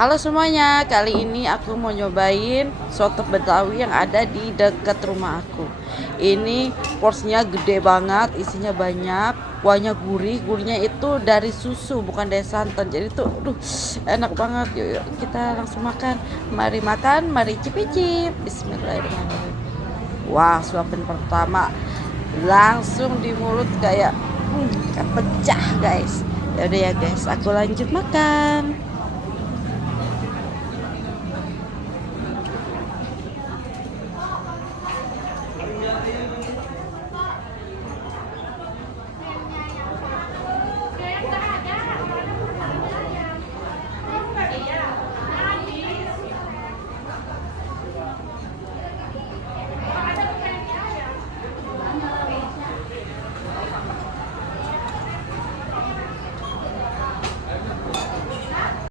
Halo semuanya, kali ini aku mau nyobain soto Betawi yang ada di dekat rumah aku. Ini porsinya gede banget, isinya banyak, kuahnya gurih, gurihnya itu dari susu bukan dari santan. Jadi tuh, enak banget. Yuk, yuk kita langsung makan, mari cicip. Bismillahirrahmanirrahim. Wah, suapin pertama langsung di mulut kayak pecah guys. Ya udah ya guys, aku lanjut makan.